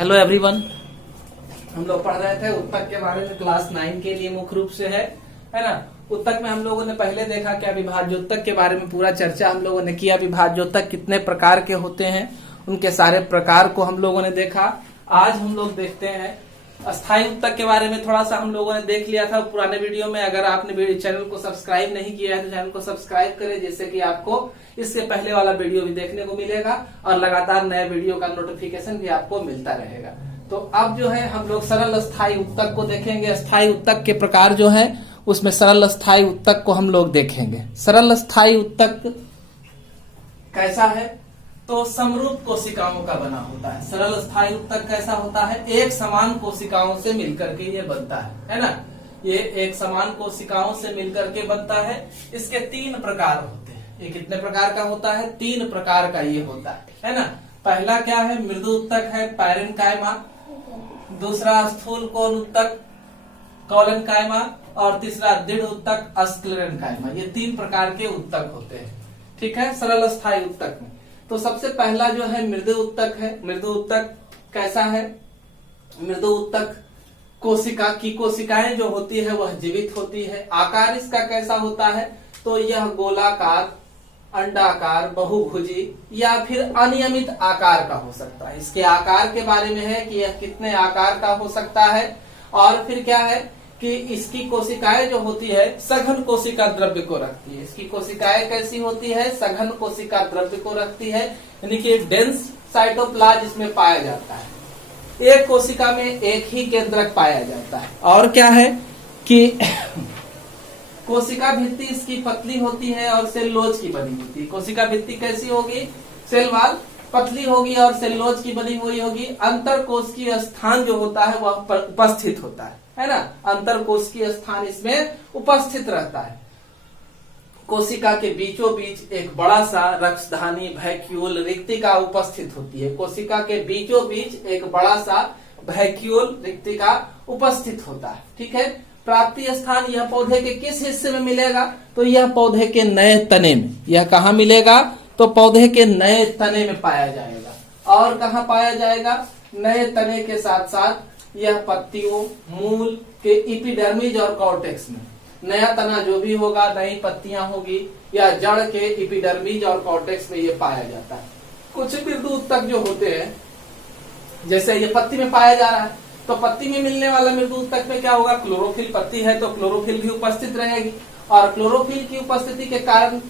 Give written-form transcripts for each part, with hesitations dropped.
Hello everyone. हम लोग पढ़ रहे थे उत्तक के बारे में, क्लास 9 के लिए मुख्य रूप से है ना। उत्तक में हम लोगों ने पहले देखा कि अविभाज्योत्तक के बारे में पूरा चर्चा हम लोगों ने किया। अविभाज्योत्तक कितने प्रकार के होते हैं, उनके सारे प्रकार को हम लोगों ने देखा। आज हम लोग देखते हैं अस्थायी उत्तक के बारे में। थोड़ा सा हम लोगों ने देख लिया था पुराने वीडियो में। अगर आपने चैनल को सब्सक्राइब नहीं किया है तो चैनल को सब्सक्राइब करें, जिससे कि आपको इससे पहले वाला वीडियो भी देखने को मिलेगा और लगातार नए वीडियो का नोटिफिकेशन भी आपको मिलता रहेगा। तो अब जो है हम लोग सरल अस्थायी उत्तक को देखेंगे। अस्थायी उत्तक के प्रकार जो है उसमें सरल अस्थायी उत्तक को हम लोग देखेंगे। सरल अस्थायी उत्तक कैसा है तो समरूप कोशिकाओं का बना होता है। सरल अस्थायी उत्तक कैसा होता है, एक समान कोशिकाओं से मिलकर के ये बनता है ना। ये एक समान कोशिकाओं से मिलकर के बनता है। इसके 3 प्रकार होते हैं। ये कितने प्रकार का होता है, 3 प्रकार का ये होता है ना। पहला क्या है, मृदु उत्तक है पैरेन्काइमा। दूसरा स्थूल कोण उत्तक कॉलेनकाइमा और तीसरा दृढ़ उत्तक स्क्लेरेन्काइमा। ये 3 प्रकार के उत्तक होते हैं, ठीक है, सरल अस्थायी उत्तक में। तो सबसे पहला जो है मृदु उत्तक है। मृदु उत्तक कैसा है, मृदु उत्तक कोशिकाएं जो होती है वह जीवित होती है। आकार इसका कैसा होता है तो यह गोलाकार, अंडाकार, बहुभुजी या फिर अनियमित आकार का हो सकता है। इसके आकार के बारे में है कि यह कितने आकार का हो सकता है। और फिर क्या है कि इसकी कोशिकाएं जो होती है सघन कोशिका द्रव्य को रखती है। इसकी कोशिकाएं कैसी होती है, सघन कोशिका द्रव्य को रखती है, यानी कि डेंस साइटोप्लाज्म इसमें पाया जाता है। एक कोशिका में एक ही केंद्रक पाया जाता है। और क्या है कि कोशिका भित्ति इसकी पतली होती है और सेलुलोज की बनी होती है। कोशिका भित्ति कैसी होगी, सेल वॉल पतली होगी और सेलुलोज की बनी हुई होगी। अंतर कोशिकीय स्थान जो होता है वह उपस्थित होता है ना। अंतर कोशिकीय स्थान इसमें उपस्थित रहता है। कोशिका के बीचों बीच एक बड़ा सा रक्तधानी वैक्यूल रिक्तिका उपस्थित होती है। कोशिका के बीचों बीच एक बड़ा सा वैक्यूल रिक्तिका उपस्थित होता है, ठीक है। प्राप्ति स्थान यह पौधे के किस हिस्से में मिलेगा तो यह पौधे के नए तने में। यह कहाँ मिलेगा तो पौधे के नए तने में पाया जाएगा। और कहाँ पाया जाएगा, नए तने के साथ साथ यह पत्तियों, मूल के एपिडर्मिस और कॉर्टेक्स में। नया तना जो भी होगा, नई पत्तियां होगी या जड़ के एपिडर्मिस और कॉर्टेक्स में ये पाया जाता है। कुछ मृदु उत्तक जो होते हैं, जैसे ये पत्ती में पाया जा रहा है तो पत्ती में मिलने वाला मृदु उत्तक में क्या होगा, क्लोरोफिल पत्ती है तो क्लोरोफिल भी उपस्थित रहेगी। और क्लोरोफिल की उपस्थिति के कारण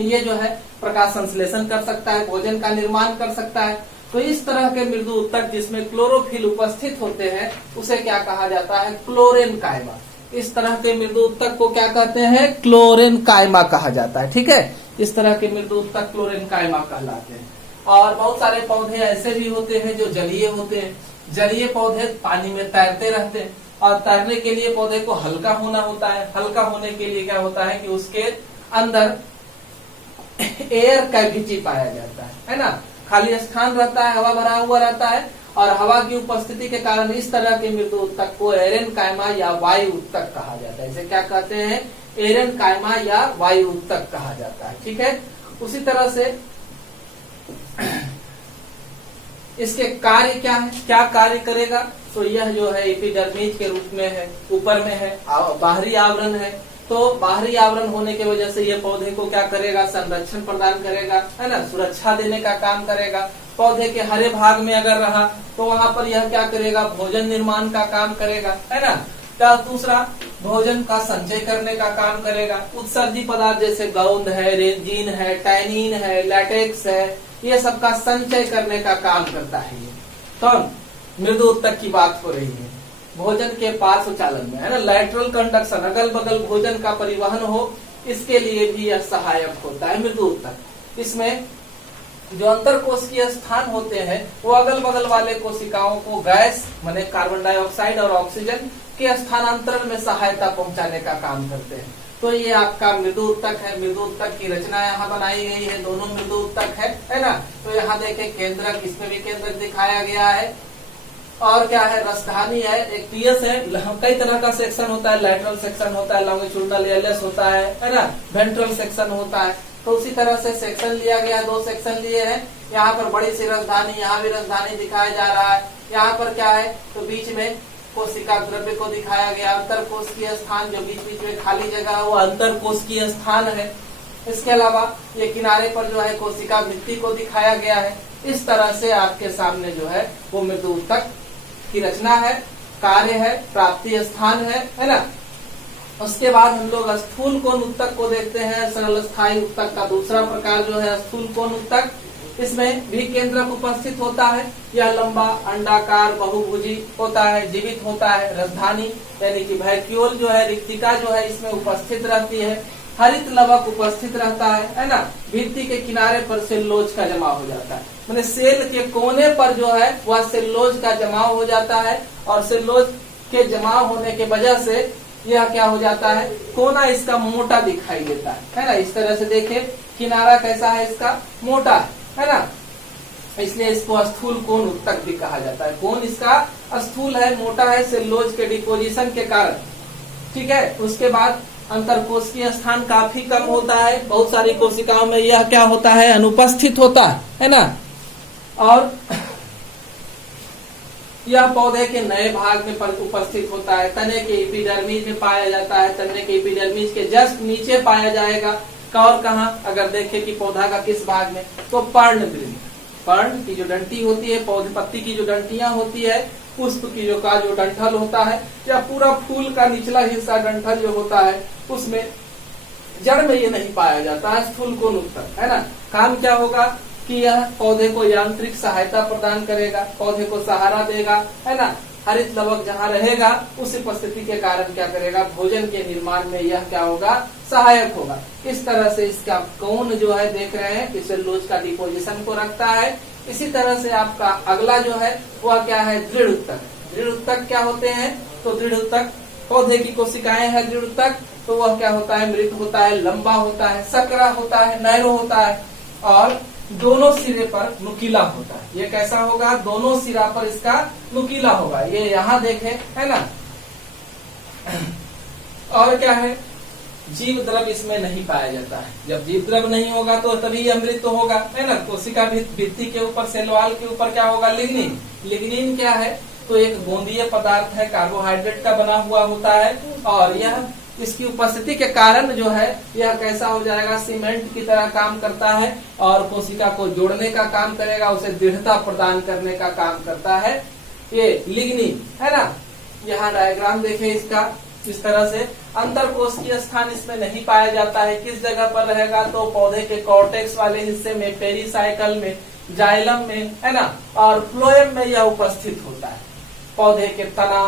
ये जो है प्रकाश संश्लेषण कर सकता है, भोजन का निर्माण कर सकता है। तो इस तरह के मृदु उत्तक जिसमें क्लोरोफिल उपस्थित होते हैं उसे क्या कहा जाता है, क्लोरेन्काइमा। इस तरह के मृदु उत्तक को क्या कहते हैं, क्लोरेन्काइमा कहा जाता है, ठीक है। इस तरह के मृदु उत्तक क्लोरेन्काइमा कहलाते हैं। और बहुत सारे पौधे ऐसे भी होते हैं जो जलीय होते हैं। जलीय पौधे पानी में तैरते रहते हैं और तैरने के लिए पौधे को हल्का होना होता है। हल्का होने के लिए क्या होता है कि उसके अंदर एयर कैविटी पाया जाता है ना। खाली स्थान रहता है, हवा भरा हुआ रहता है और हवा की उपस्थिति के कारण इस तरह के मृदु उत्तक को एरेनकाइमा या वायु उत्तक कहा जाता है। इसे क्या कहते हैं, एरेनकाइमा या वायु उत्तक कहा जाता है, ठीक है। उसी तरह से इसके कार्य क्या है, क्या कार्य करेगा तो यह जो है एपिडर्मिस के रूप में है, ऊपर में है, बाहरी आवरण है। तो बाहरी आवरण होने की वजह से ये पौधे को क्या करेगा, संरक्षण प्रदान करेगा, है ना, सुरक्षा देने का काम करेगा। पौधे के हरे भाग में अगर रहा तो वहां पर यह क्या करेगा, भोजन निर्माण का काम करेगा, है ना। क्या दूसरा, भोजन का संचय करने का काम करेगा। उत्सर्जी पदार्थ जैसे गोंद है, रेजिन है, टैनिन है, लैटेक्स है, ये सब का संचय करने का काम करता है ये। तो मृदु उत्तक की बात हो रही है। भोजन के पार्श्व चालन में, है ना, लैटरल कंडक्शन, अगल बगल भोजन का परिवहन हो, इसके लिए भी यह सहायक होता है मृदु उत्तक। इसमें जो अंतर कोशिकीय स्थान होते हैं वो अगल बगल वाले कोशिकाओं को गैस माने कार्बन डाइऑक्साइड और ऑक्सीजन के स्थानांतरण में सहायता पहुंचाने का काम करते हैं। तो ये आपका मृदु उत्तक है। मृदु उत्तक की रचना यहाँ बनाई गई है, दोनों मृदु उत्तक है ना। तो यहाँ देखें केंद्रक, इसमें भी केंद्रक दिखाया गया है। और क्या है, रसधानी है, एक पीएस है। कई तरह का सेक्शन होता है, लैटरल सेक्शन होता है, लॉन्गिट्यूडिनल एलएस होता है ना, वेंट्रल सेक्शन होता है। तो उसी तरह से सेक्शन लिया गया, 2 सेक्शन लिए हैं। यहाँ पर बड़ी सी राजधानी, यहाँ भी राजधानी दिखाया जा रहा है। यहाँ पर क्या है, तो बीच में कोशिका द्रव्य को दिखाया गया। अंतर कोशिकीय स्थान, जो बीच बीच में खाली जगह है वो अंतर कोशिकीय स्थान है। इसके अलावा ये किनारे पर जो है कोशिका भित्ति को दिखाया गया है। इस तरह से आपके सामने जो है वो मृदु ऊतक की रचना है, कार्य है, प्राप्ति स्थान है ना। उसके बाद हम लोग स्थूल कोण ऊतक को देखते हैं। सरल स्थायी ऊतक का दूसरा प्रकार जो है स्थूल कोण ऊतक। इसमें भी केंद्रक उपस्थित होता है। यह लंबा, अंडाकार, बहुभुजी होता है, जीवित होता है। राजधानी यानी कि वैक्यूल जो है, रिक्तिका जो है इसमें उपस्थित रहती है। हरित लवक उपस्थित रहता है ना। भित्ति के किनारे पर सेलुलोज का जमाव हो जाता है, मैंने सेल के कोने पर जो है वह सेलुलोज का जमाव हो जाता है, और सेलुलोज के जमाव होने के वजह से यह क्या हो जाता है, कोना इसका मोटा दिखाई देता है ना। इस तरह से देखें, किनारा कैसा है इसका, मोटा है ना, इसलिए इसको स्थूल कोण ऊतक भी कहा जाता है। कोण इसका स्थूल है, मोटा है, सेलुलोज के डिपोजिशन के कारण। ठीक है। उसके बाद अंतरकोशिकीय स्थान काफी कम होता है। बहुत सारी कोशिकाओं में यह क्या होता है, अनुपस्थित होता है ना। और यह पौधे के नए भाग में उपस्थित होता है। तने के एपिडर्मिस में पाया जाता है। तने के एपिडर्मिस के जस्ट नीचे पाया जाएगा। और कहा, अगर देखें कि पौधा का किस भाग में, तो पर्णवृंत, पर्ण की जो डंटी होती है, पौधे पत्ती की जो डंटियां होती है, पुष्प की जो डंठल होता है, या पूरा फूल का निचला हिस्सा डंठल जो होता है, उसमें जड़ में ये नहीं पाया जाता है स्थूल कोण ऊतक, है ना। काम क्या होगा कि यह पौधे को यांत्रिक सहायता प्रदान करेगा, पौधे को सहारा देगा, है ना। हरित लवक जहाँ रहेगा उस उपस्थिति के कारण क्या करेगा, भोजन के निर्माण में यह क्या होगा, सहायक होगा। इस तरह से इसका कोण जो है देख रहे हैं कि सेलुलोज का डिपोजिशन को रखता है। इसी तरह से आपका अगला जो है वह क्या है, दृढ़ ऊतक। दृढ़ ऊतक क्या होते हैं, तो दृढ़ ऊतक पौधे की कोशिकाएं है। दृढ़ ऊतक तो वह क्या होता है, मृत होता है, लंबा होता है, सकरा होता है, नैरो होता है, और दोनों सिरे पर नुकीला होता है। ये कैसा होगा, दोनों सिरा पर इसका नुकीला होगा। ये यहाँ देखें, है ना। और क्या है, जीव द्रव इसमें नहीं पाया जाता है। जब जीव द्रव नहीं होगा तो तभी अमृत होगा, है ना। कोशिका भित्ति के ऊपर, सेल वॉल के ऊपर क्या होगा, लिग्निन। लिग्निन क्या है, तो एक गोंदीय पदार्थ है, कार्बोहाइड्रेट का बना हुआ होता है, और यह इसकी उपस्थिति के कारण जो है यह कैसा हो जाएगा, सीमेंट की तरह काम करता है, और कोशिका को जोड़ने का काम करेगा, उसे दृढ़ता प्रदान करने का काम करता है ये लिग्निन, है ना। यहाँ डायग्राम देखें इसका। इस तरह से अंतरकोशिकीय स्थान इसमें नहीं पाया जाता है। किस जगह पर रहेगा, तो पौधे के कॉर्टेक्स वाले हिस्से में, पेरीसाइकल में, जाइलम में, है ना, और फ्लोएम में यह उपस्थित होता है। पौधे के तना,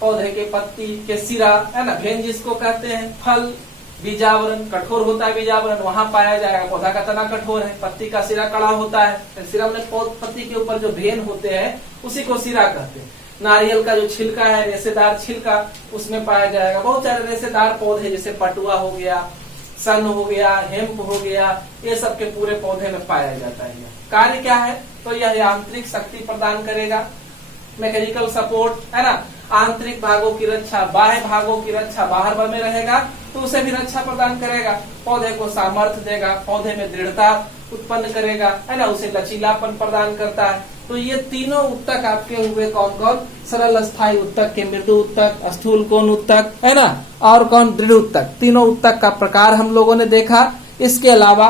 पौधे के पत्ती के सिरा, है ना, भेन जिसको कहते हैं, फल, बीजावरण, कठोर होता है बीजावरण, वहां पाया जाएगा। पौधा का तना कठोर है, पत्ती का सिरा कड़ा होता है। सिरा में पत्ती के ऊपर जो भेन होते हैं उसी को सिरा कहते हैं। नारियल का जो छिलका है, रेशेदार छिलका, उसमें पाया जाएगा। बहुत सारे रेशेदार पौधे जैसे पटुआ हो गया, सन हो गया, हेम्प हो गया, ये सब के पूरे पौधे में पाया जाता है। कार्य क्या है, तो यह यांत्रिक शक्ति प्रदान करेगा, मैकेनिकल सपोर्ट, है ना। आंतरिक भागों की रक्षा, बाह्य भागों की रक्षा, बाहर में रहेगा तो उसे भी रक्षा प्रदान करेगा। पौधे को सामर्थ्य देगा, पौधे में दृढ़ता उत्पन्न करेगा, है ना, उसे लचीलापन प्रदान करता है। तो ये तीनों ऊतक आपके हुए कौन कौन, सरल स्थायी ऊतक के मृदु ऊतक, स्थूल कोण ऊतक, है ना, और कौन, दृढ़ ऊतक। तीनों ऊतक का प्रकार हम लोगों ने देखा। इसके अलावा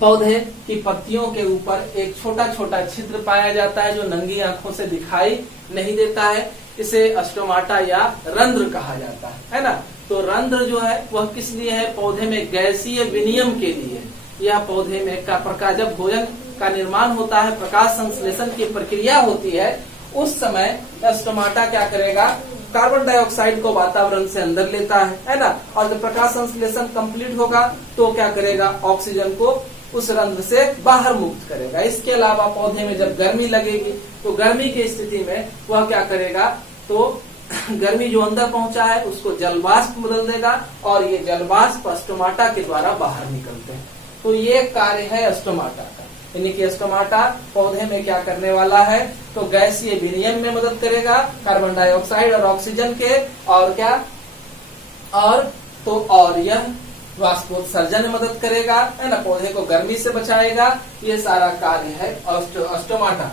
पौधे की पत्तियों के ऊपर एक छोटा छोटा छिद्र पाया जाता है जो नंगी आंखों से दिखाई नहीं देता है। इसे स्टोमाटा या रंध्र कहा जाता है ना। तो रंध्र जो है वह किस लिए है, पौधे में गैसीय विनिमय के लिए। यह पौधे में का प्रकाश, जब भोजन का निर्माण होता है, प्रकाश संश्लेषण की प्रक्रिया होती है, उस समय स्टोमाटा क्या करेगा, कार्बन डाइऑक्साइड को वातावरण से अंदर लेता है ना। और जब प्रकाश संश्लेषण कंप्लीट होगा तो क्या करेगा, ऑक्सीजन को उस रंध्र से बाहर मुक्त करेगा। इसके अलावा पौधे में जब गर्मी लगेगी तो गर्मी की स्थिति में वह क्या करेगा, तो गर्मी जो अंदर पहुंचा है उसको जलवाष्प बदल देगा, और ये जलवाष्प स्टोमाटा के द्वारा बाहर निकलते हैं। तो ये कार्य है स्टोमाटा का, यानी कि स्टोमाटा पौधे में क्या करने वाला है, तो गैसीय विनिमय में मदद करेगा, कार्बन डाइऑक्साइड और ऑक्सीजन के, और क्या, और यह वाष्पोत्सर्जन में मदद करेगा, है ना, पौधे को गर्मी से बचाएगा। ये सारा कार्य है स्टोमाटा।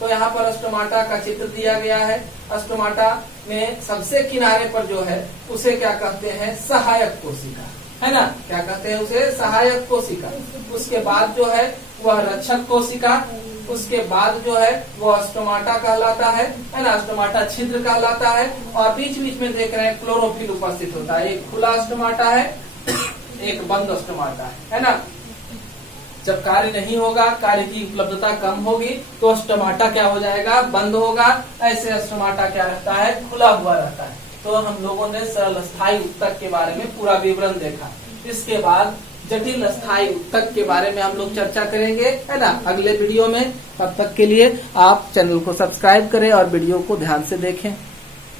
तो यहाँ पर स्टोमाटा का चित्र दिया गया है। स्टोमाटा में सबसे किनारे पर जो है उसे क्या कहते हैं, सहायक कोशिका, है ना, क्या कहते हैं उसे, सहायक कोशिका। उसके बाद जो है वह रक्षक कोशिका, उसके बाद जो है वो स्टोमाटा कहलाता है ना, स्टोमाटा छिद्र कहलाता है। और बीच बीच में देख रहे हैं क्लोरोफिल उपस्थित होता है। एक खुला स्टोमाटा है, एक बंद स्टोमाटा है ना। जब कार्य नहीं होगा, कार्य की उपलब्धता कम होगी, तो स्टोमाटा क्या हो जाएगा, बंद होगा। ऐसे स्टोमाटा क्या रहता है, खुला हुआ रहता है। तो हम लोगों ने सरल स्थायी उत्तक के बारे में पूरा विवरण देखा। इसके बाद जटिल स्थायी उत्तक के बारे में हम लोग चर्चा करेंगे, है ना, अगले वीडियो में। तब तक के लिए आप चैनल को सब्सक्राइब करें और वीडियो को ध्यान से देखें।